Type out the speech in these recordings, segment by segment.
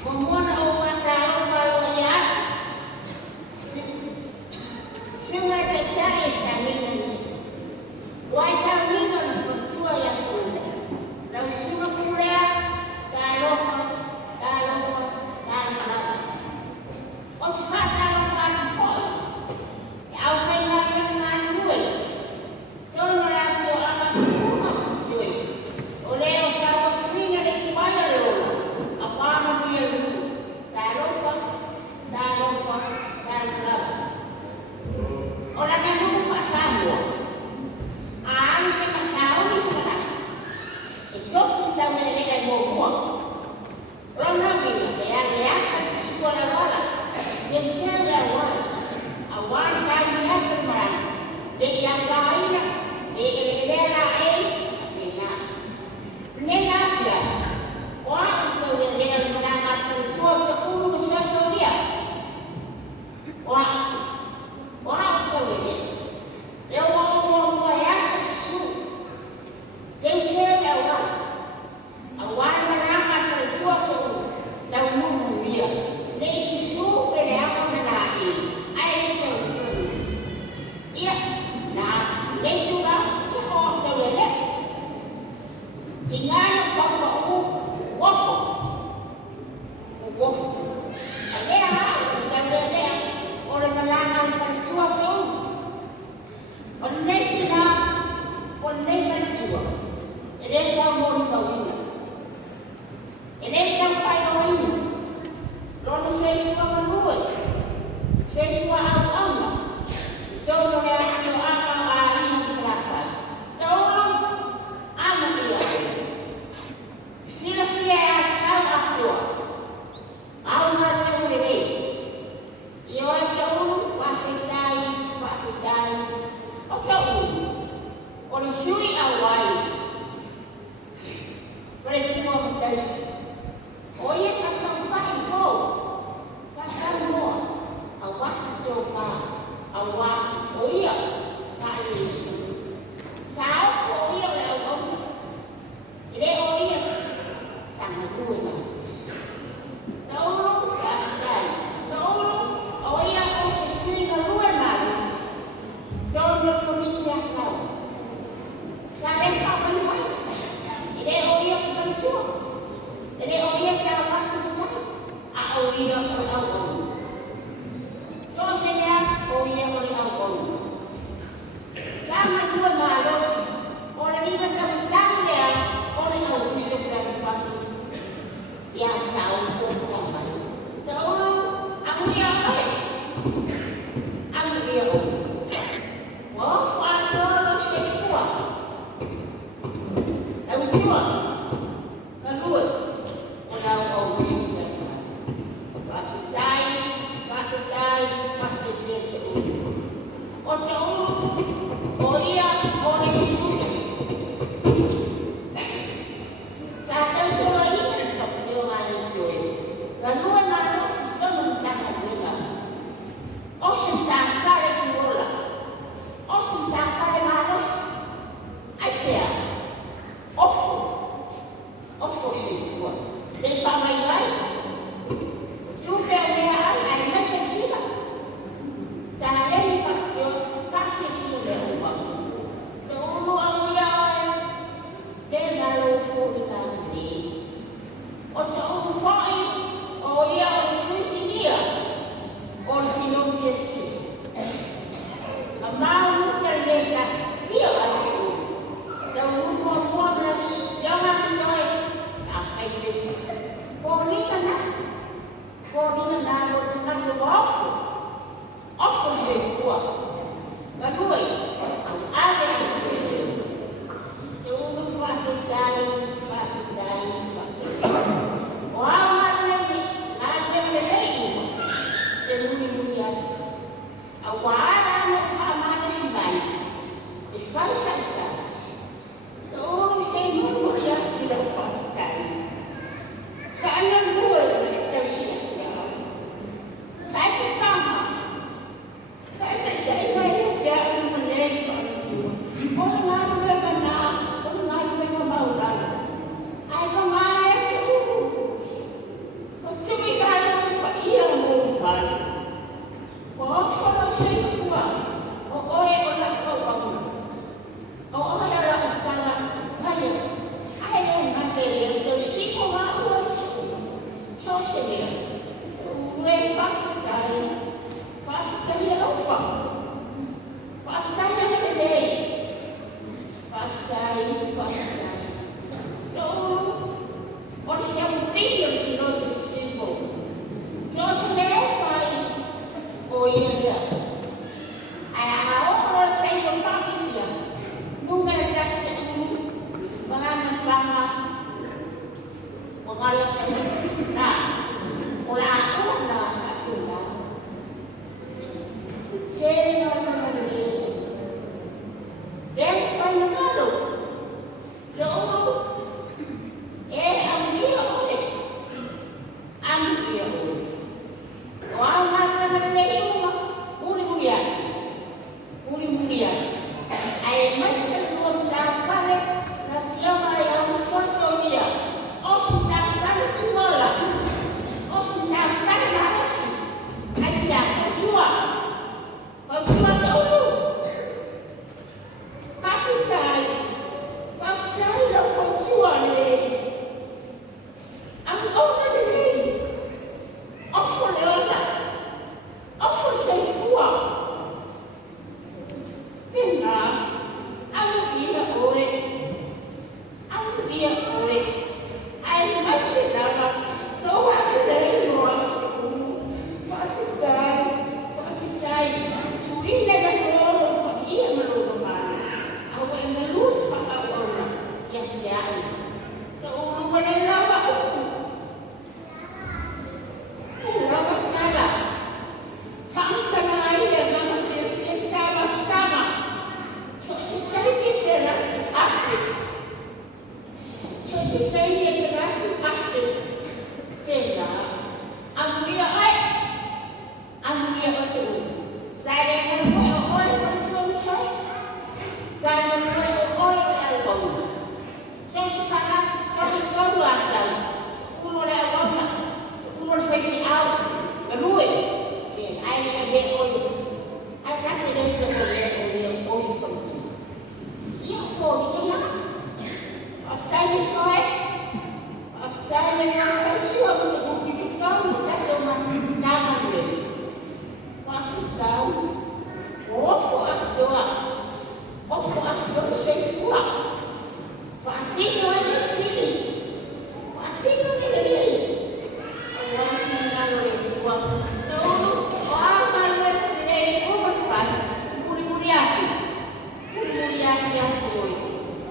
Membuat orang tahu kalau ya, semua terjadi kami ini. Wajah minum berjual yang pun. Lalu semua kuliah kalau cepat kalau pagi pun. Aku pengen dengan duit. Soalnya aku akan rumah duit. Oleh orang sini ada kaya orang. Apa nak dia dulu? Kalau orang yang lupa sama. Harus kita tahu ni sebenarnya. Itu kita menjadi buah. Orang Nabi yang biasa sekolah awal, yang cewek awal saya lihat kemarin. Dia yang lain, dia lain, dia dia. Wah, itu dia menangkap sesuatu ulu sesuatu dia. Wah, itu dia. Dia orang ya sesuatu. Yang cewek awal menangkap sesuatu dalam dia. Dia sesuatu dia akan menarik. Air itu. Iya, nah, dia juga dia orang cewek dia. Tinggal bawa waffle. Ada ada orang melanang sesuatu. Orang tidak berjuang. Ini yang mau dikawin. Ini sampai kawin. Lalu saya juga menurut. Saya juga Allah. Jangan yang akan hari selatan. Jangan anak dia. Sila dia asal aku. Allah yang ini. Ia jauh wahitai. Jauh. Orang syui awal. Mereka mencari. Oh ya, saya sampai kau. Saya semua. Awas coba. Awas. Oh iya. Kali. Sao? Oh iya lah ông. Jadi oh iya. Sangat dulu. Tahu tak? Tahu. Oh iya, kau syui keluar malas. Jangan polisi asal. Saya tak boleh. Ini orang sudah dijual. Ini orang sekarang masih besar. Orang oleh Allah. So saya orang oleh Allah. Sama dua malas. Orang ini macam tahu dia. Orang yang hidup dari pagi. Yang tahu pun sama. Tahu aku dia apa? Aku dia. Wah, ada siapa? Tahu kedua, orang orang mesti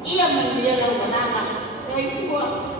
Ia menjadi anak, dari tua